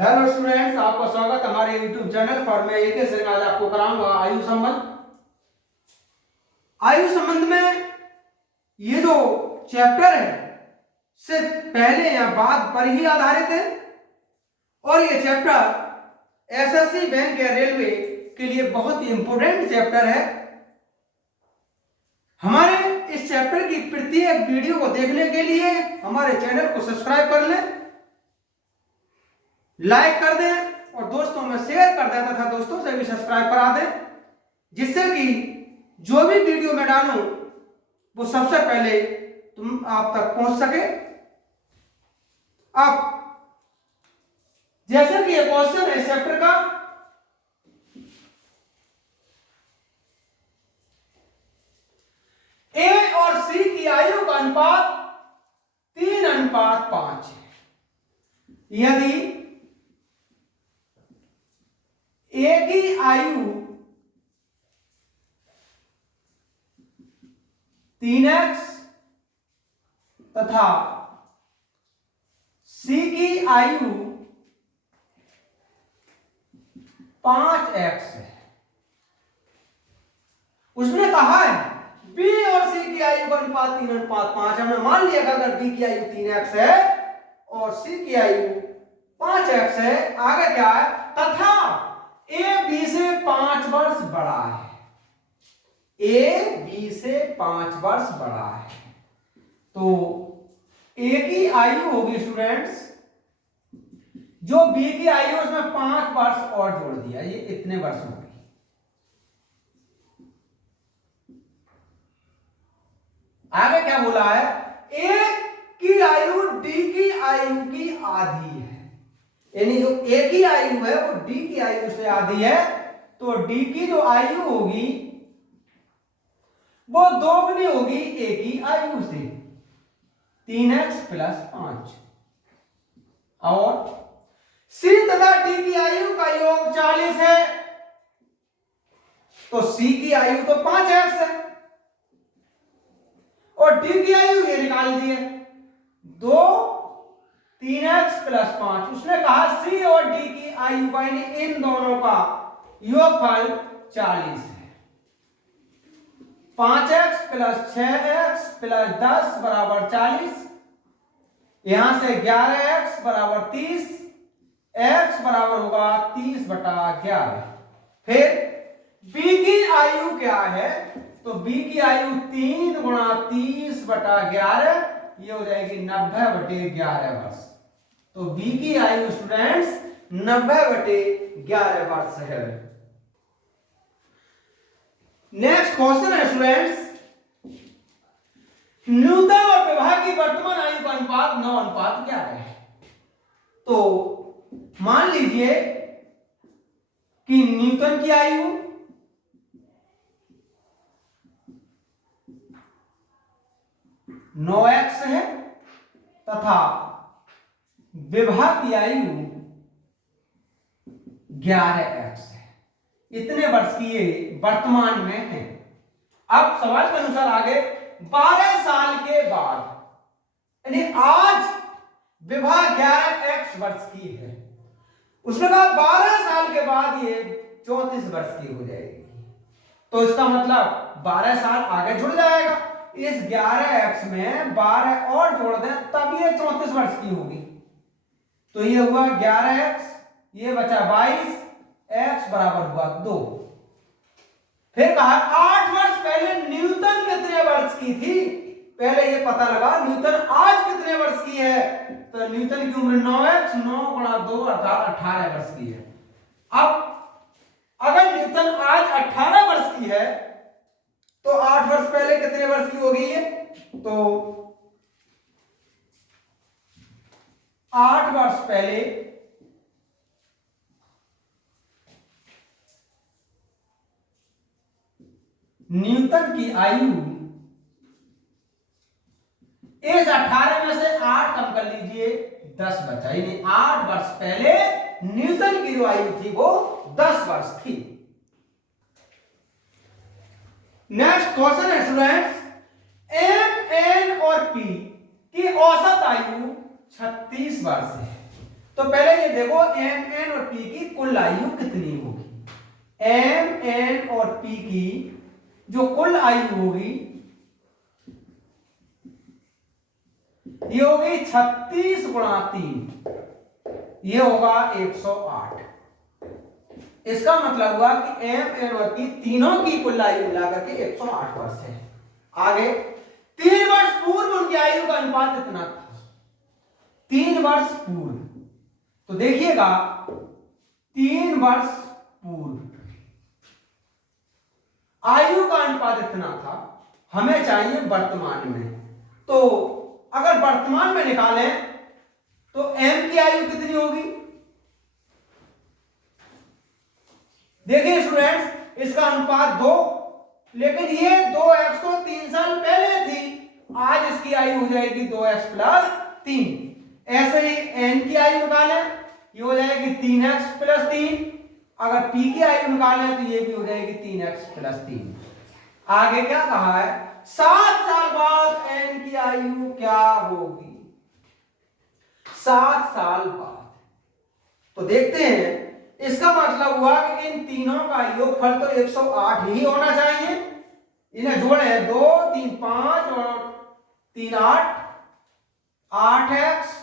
Hello students, आपका स्वागत हमारे YouTube चैनल पर। मैं एक श्रेणी आज आपको कराऊंगा आयु संबंध। आयु संबंध में ये जो चैप्टर है सिर्फ पहले या बाद पर ही आधारित है और ये चैप्टर एसएससी बैंक या रेलवे के लिए बहुत ही इंपॉर्टेंट चैप्टर है। हमारे इस चैप्टर की प्रत्येक वीडियो को देखने के लिए हमारे चैनल को सब्सक्राइब कर लें, लाइक कर दें और दोस्तों में शेयर कर दें तथा दोस्तों से भी सब्सक्राइब करा दें, जिससे कि जो भी वीडियो मैं डालूं वो सबसे पहले आप तक पहुंच सके। अब जैसे कि ये क्वेश्चन है चैप्टर का, ए और सी की आयु का अनुपात 3:5 है। यदि ए की आयु 3x तथा सी की आयु 5x है। उसने कहा है बी और सी की आयु का अनुपात 3:5। हमने मान लिया कि अगर बी की आयु 3x है और सी की आयु 5x है, आगे क्या है, तथा ए बी से 5 वर्ष बड़ा है। ए बी से 5 वर्ष बड़ा है तो ए की आयु होगी स्टूडेंट्स, जो बी की आयु उसमें 5 वर्ष और जोड़ दिया, ये इतने वर्ष होगी। आगे क्या बोला है, ए की आयु डी की आयु की आधी है। यानी जो ए की आयु है वो डी की आयु से आधी है, तो डी की जो आयु होगी वो दोगुनी होगी ए की आयु से, 3x + 5। और सी तथा डी की आयु का योग 40 है, तो सी की आयु तो 5x है और डी की आयु ये निकाल दिए 2 3x + 5। उसने कहा सी और डी की आयु का, यानी इन दोनों का योगफल 40 है। 5x + 6x + 10 = 40। यहां से 11x = 30, x बराबर होगा 30/11। फिर b की आयु क्या है, तो b की आयु 3 × 30/11, ये हो जाएगी 90/11 वर्ष। तो b की आयु स्टूडेंट्स 90/11 वर्ष है। नेक्स्ट क्वेश्चन है स्टूडेंट्स, न्यूटन और विभा की वर्तमान आयु का अनुपात 9:1 क्या है। तो मान लीजिए कि न्यूटन की आयु 9x है तथा विभा की आयु 11x है। इतने वर्ष की ये वर्तमान में है। अब सवाल के अनुसार आगे 12 साल के बाद, यानी आज विभा 11x वर्ष की है, उसने कहा 12 साल के बाद ये 34 वर्ष की हो जाएगी। तो इसका मतलब 12 साल आगे जुड़ जाएगा। इस 11x में 12 और जोड़ दें तब ये 34 वर्ष की होगी। तो ये हुआ 11x, ये बचा 22, x बराबर हुआ 2। फिर कहा 8 वर्ष पहले न्यूटन कितने वर्ष की थी, पहले ये पता लगा न्यूटन आज कितने वर्ष की है। तो न्यूटन की उम्र 9x, 9 × 2 अर्थात 18 वर्ष की है। अब अगर न्यूटन आज 18 वर्ष की है तो 8 वर्ष पहले कितने वर्ष की होगी ये, तो 8 वर्ष पहले न्यूटन की आयु, इस 18 में से 8 कम कर लीजिए, 10 बचा। यानी 8 वर्ष पहले न्यूटन की जो आयु थी वो 10 वर्ष थी। नेक्स्ट क्वेश्चन है स्टूडेंट्स, एम, एन और पी की औसत आयु 36 वर्ष है। तो पहले ये देखो एम एन और पी की कुल आयु कितनी होगी। एम एन और पी की जो कुल आयु होगी ये होगी 36 गुणा 3, ये होगा 108। इसका मतलब हुआ कि एम एन और पी तीनों की कुल आयु मिलाकर के 108 वर्ष है। आगे 3 वर्ष पूर्व उनकी आयु का अनुपात इतना था। 3 वर्ष पूर्व, तो देखिएगा 3 वर्ष पूर्व आयु का अनुपात इतना था, हमें चाहिए वर्तमान में। तो अगर वर्तमान में निकालें तो m की आयु कितनी होगी। देखिए स्टूडेंट्स, इसका अनुपात 2, लेकिन ये 2x तो 3 साल पहले थी, आज इसकी आयु हो जाएगी 2x प्लस 3। ऐसे ही n की आयु निकालें, ये हो जाएगी 3x प्लस 3। अगर p की आयु निकालें तो ये भी हो जाएगी 3x प्लस 3। आगे क्या कहा है, 7 साल बाद n की आयु क्या होगी। 7 साल बाद, तो देखते हैं। इसका मतलब हुआ कि इन तीनों का योगफल तो 108 ही होना चाहिए। इन्हें जोड़े 2 3 5 और 3 8, 8x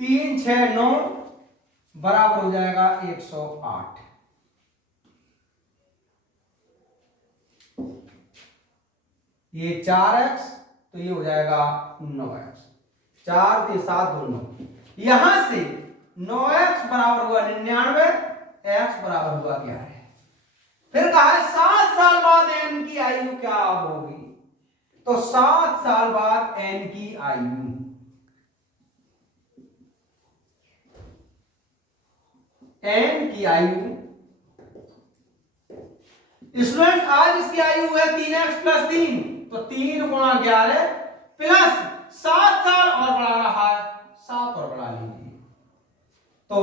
3 6 9 बराबर हो जाएगा 108। ये 4x, तो ये हो जाएगा 9x। 4 3 7 2 9, यहां से 9x बराबर हुआ 99, x बराबर हुआ क्या है। फिर कहा है 7 साल बाद n की आयु क्या होगी। तो 7 साल बाद n की आयु, n की आयु स्टूडेंट, आज इसकी आयु है 3x प्लस 3, तो 3 गुणा 11 प्लस 7 साल और बढ़ा रहा है, 7 और बढ़ा लीजिए। तो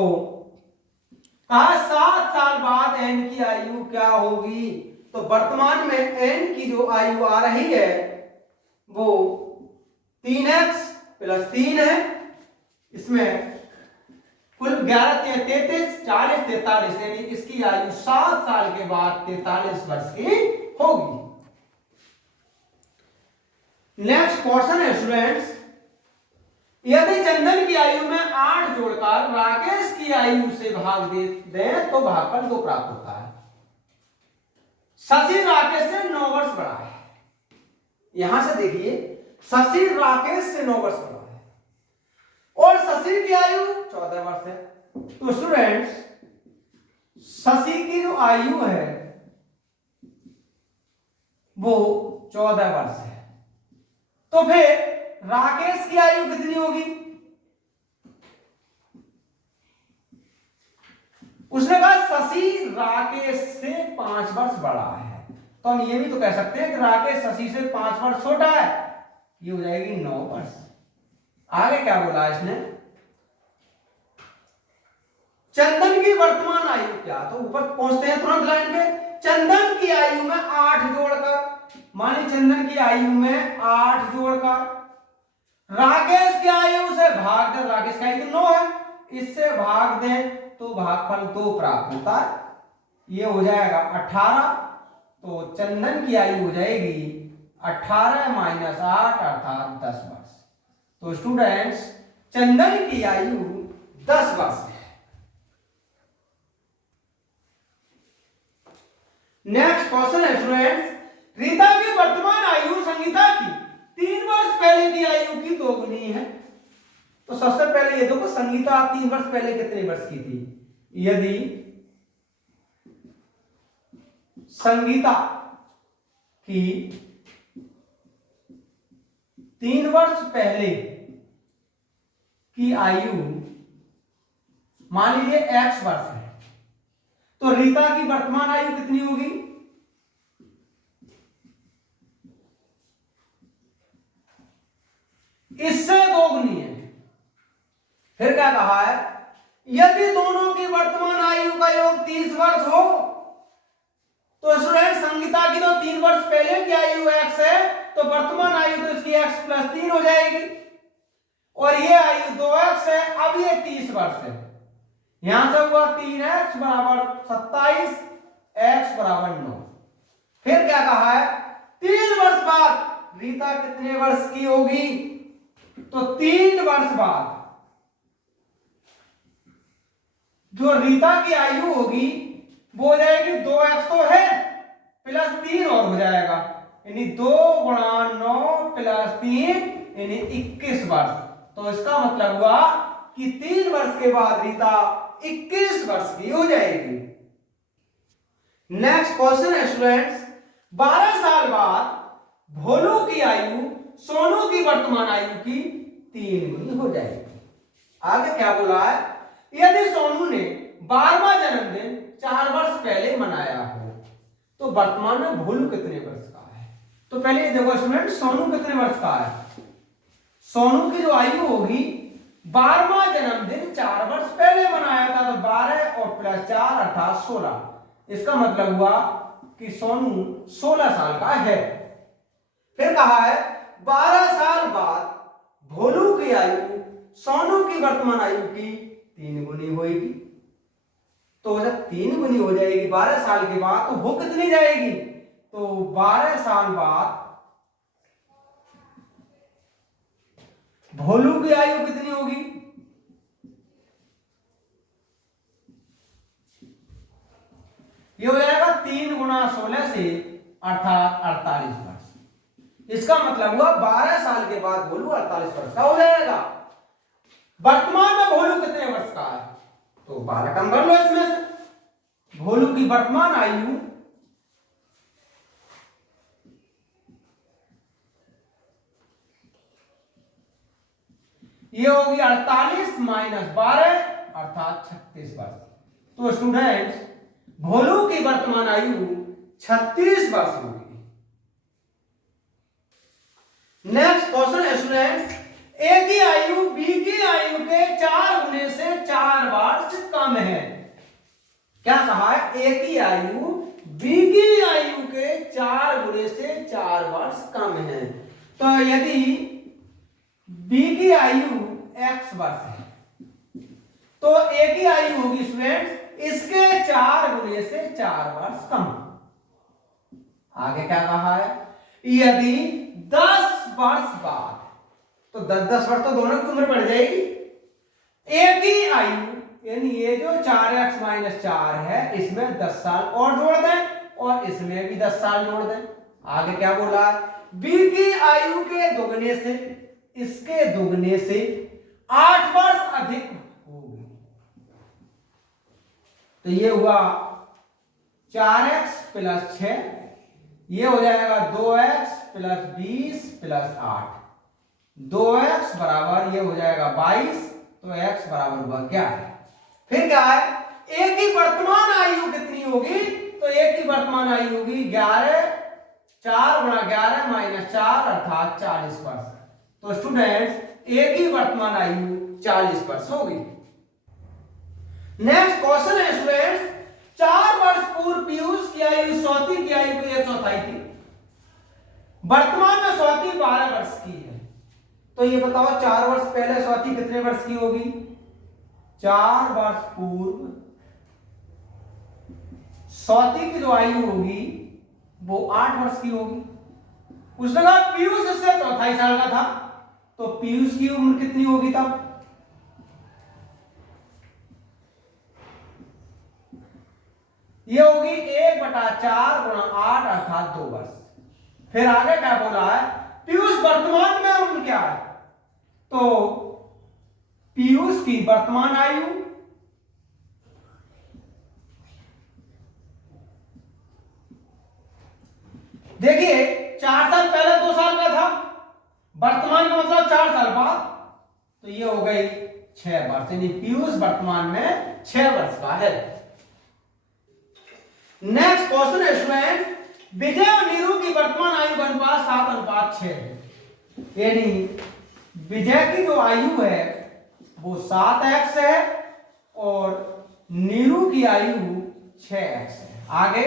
कहा 7 साल बाद n की आयु क्या होगी। तो वर्तमान में n की जो आयु आ रही है वो 3x प्लस 3 है। इसमें कुल 11 33 40 43, यानी इसकी आयु 7 साल के बाद 43 वर्ष की होगी। नेक्स्ट क्वेश्चन है स्टूडेंट्स, यदि चंदन की आयु में 8 जोड़कर राकेश की आयु से भाग दे दें तो भागफल 2 प्राप्त होता है। शशि राकेश से 9 वर्ष बड़ा है। यहां से देखिए, शशि राकेश से 9 वर्ष बड़ा है और शशि की आयु 14 वर्ष है। तो स्टूडेंट्स, शशि की जो आयु है वो 14 वर्ष है, तो फिर राकेश की आयु कितनी होगी। उसने कहा शशि राकेश से 5 वर्ष बड़ा है, तो हम ये भी तो कह सकते हैं कि राकेश शशि से 5 वर्ष छोटा है, ये हो जाएगी 9 वर्ष। आगे क्या बोला इसने, चंदन की वर्तमान आयु क्या। तो ऊपर पहुंचते हैं तुरंत लाइन पे। चंदन की आयु में 8 जोड़कर, मानी चंदन की आयु में 8 जोड़कर राकेश की आयु से भाग दें, राकेश की आयु तो 9 है, इससे भाग दें तो भागफल 2 प्राप्त होता है, ये हो जाएगा 18। तो चंदन की आयु हो जाएगी 18 माइनस 8 अर्थात 10 वर्ष। तो स्टूडेंट्स, चंदन की आयु 10 वर्ष है। नेक्स्ट क्वेश्चन है स्टूडेंट्स, रीता की वर्तमान आयु संगीता की 3 वर्ष पहले की आयु की दोगुनी है। तो सबसे पहले ये देखो, संगीता 3 वर्ष पहले कितने वर्ष की थी। यदि संगीता की 3 वर्ष पहले की आयु मान लीजिए x वर्ष है, तो रीता की वर्तमान आयु कितनी होगी। इससे दोगुनी है। फिर क्या कहा है, यदि दोनों की वर्तमान आयु का योग 30 वर्ष हो, तो स्टूडेंट संगीता की तो 3 वर्ष पहले की आयु x है, तो वर्तमान आयु तो इसकी x प्लस 3 हो जाएगी, और ये आयु 2x है, अब ये 30 वर्ष है। यहां से हुआ 3x बराबर 27, x बराबर 9। फिर क्या कहा है, 3 वर्ष बाद रीता कितने वर्ष की होगी, तो 3 वर्ष बाद जो रीता की आयु होगी वो हो जाएगी 2x तो है प्लस 3 और हो जाएगा, यानी 2 गुणा 9 प्लस 3 यानी 21 वर्ष। तो इसका मतलब हुआ कि 3 वर्ष के बाद रीता 21 वर्ष की हो जाएगी। नेक्स्ट क्वेश्चन है स्टूडेंट्स, 12 साल बाद भोलू की आयु सोनू की वर्तमान आयु की 3 गुनी हो जाएगी। आगे क्या बोला है, यदि सोनू ने 12वां जन्मदिन 4 वर्ष पहले मनाया हो तो वर्तमान में भोलू कितने वर्ष का है। तो पहले ये देखो स्टूडेंट, सोनू कितने वर्ष का है, सोनू की जो आयु होगी 12वां जन्मदिन 4 वर्ष पहले मनाया था, तो 12 और प्लस 4 अर्थात 16। इसका मतलब हुआ कि सोनू 16 साल का है। फिर कहा है 12 साल बाद भोलू की आयु सोनू की वर्तमान आयु की 3 गुनी होगी। तो जब 3 गुनी हो जाएगी 12 साल के बाद, तो वो कितनी जाएगी, तो 12 साल बाद भोलू की आयु कितनी होगी, ये हो जाएगा 3 गुणा 16 से अर्थात 48 वर्ष। इसका मतलब हुआ 12 साल के बाद भोलू 48 वर्ष का हो जाएगा। वर्तमान में भोलू कितने वर्ष का है, तो 12 कम कर लो इसमें से। भोलू की वर्तमान आयु ये होगी 48 माइनस 12 अर्थात 36 वर्ष। तो स्टूडेंट्स भोलू की वर्तमान आयु 36 वर्ष होगी। नेक्स्ट क्वेश्चन है स्टूडेंट्स, ए की आयु बी की आयु के 4 गुने से 4 वर्ष कम है। क्या कहा है, ए की आयु बी की आयु के 4 गुने से 4 वर्ष कम है। तो यदि बी की आयु x वर्ष है तो ए की आयु होगी स्टूडेंट्स इसके 4 गुने से 4 वर्ष कम। आगे क्या कहा है, यदि 10 वर्ष बाद, तो 10 वर्ष तो दोनों की उम्र बढ़ जाएगी। ए की आयु यानी ये जो 4x माइनस 4 है इसमें 10 साल और जोड़ दें और इसमें भी 10 साल जोड़ दें। आगे क्या बोला, बी की आयु के दुगने से इसके दुगने से 8 वर्ष अधिक होगी। तो ये हुआ 4x प्लस 6, ये हो जाएगा 2x प्लस 20 प्लस 8, 2x बराबर ये हो जाएगा 22, तो x बराबर हुआ क्या है। फिर क्या है, ए की वर्तमान आयु कितनी होगी, तो ए की वर्तमान आयु होगी 11, 4 गुणा 11 माइनस 4 अर्थात 40 वर्ष। तो स्टूडेंट्स ए की वर्तमान आयु 40 वर्ष होगी। नेक्स्ट क्वेश्चन है स्टूडेंट्स, 4 वर्ष पूर्व पीयूष की आयु स्वाति की आयु को 1/4 थी, वर्तमान में स्वाति 12 वर्ष की है। तो ये बताओ 4 वर्ष पहले स्वाति कितने वर्ष की होगी, 4 वर्ष पूर्व स्वाति की जो आयु होगी वो 8 वर्ष की होगी। उसने कहा पीयूष इससे 4 साल का था, तो पीयूष की उम्र कितनी होगी तब, ये होगी 1/4 गुणा 8 अर्थात 2 वर्ष। फिर आगे क्या बोला है, पीयूष वर्तमान में उम्र क्या है, तो पीयूष की वर्तमान आयु देखिए 4 साल पहले 2 साल का था, वर्तमान का मतलब 4 साल बाद, तो ये हो गई 6 वर्ष, यानी पीयूष वर्तमान में 6 वर्ष का है। नेक्स्ट क्वेश्चन है स्टूडेंट, विजय और नीरू की वर्तमान आयु का अनुपात 7:6 है, यानी विजय की जो आयु है वो 7x है और नीरू की आयु 6x है। आगे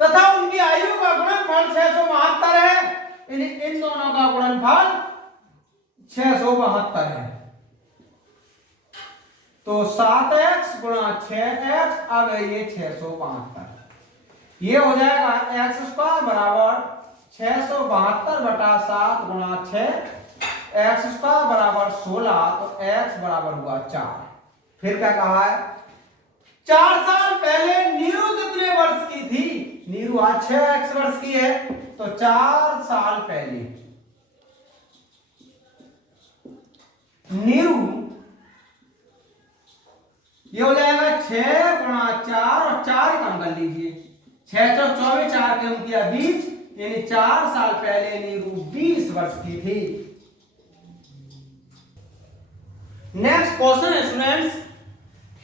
तथा उनकी आयु का गुणनफल 672 है, यानी इन दोनों का गुणनफल 672 है। तो 7x गुणा 6x, अब ये 672, ये हो जाएगा x स्क्वायर बराबर 672 बटा 7 गुणा 6, x स्क्वायर बराबर 16, तो x बराबर हुआ 4। फिर क्या कहा है, 4 साल पहले नीरू कितने वर्ष की थी, नीरू आज 6x वर्ष की है, तो 4 साल पहले नीरू, ये हो जाएगा 6 गुणा 4 और 4 कम कर लीजिए, 6 चौक 24, 4 कम किया 20, यानी 4 साल पहले नीरू 20 वर्ष की थी। नेक्स्ट क्वेश्चन है स्टूडेंट्स,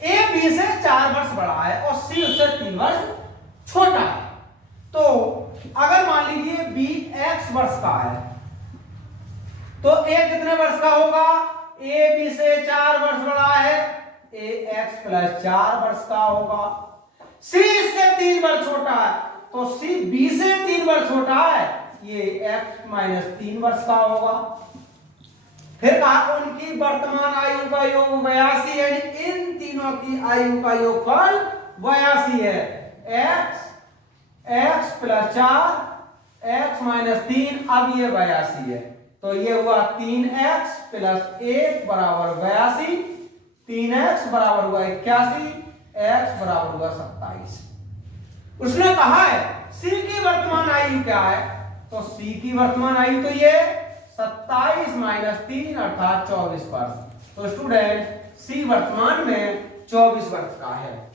ए बी से 4 वर्ष बड़ा है और सी उससे 3 वर्ष छोटा है। तो अगर मान लीजिए बी x वर्ष का है, तो ए कितने वर्ष का होगा, ए बी से 4 वर्ष बड़ा है, ए x प्लस 4 वर्ष का होगा। सी इससे 3 वर्ष छोटा है, तो सी बी से 3 वर्ष छोटा है, ये x माइनस 3 वर्ष का होगा। फिर कहा उनकी वर्तमान आयु का योग 82 है, इन तीनों की आयु का योगफल 82 है। x प्लस 4 x माइनस 3, अब ये 82 है, तो ये हुआ 3x प्लस 1 बराबर 82, 3x बराबर हुआ 81, x बराबर हुआ 27। उसने कहा है c की वर्तमान आयु क्या है, तो c की वर्तमान आयु तो ये 27 माइनस 3 अर्थात 24 वर्ष। तो स्टूडेंट सी वर्तमान में 24 वर्ष का है।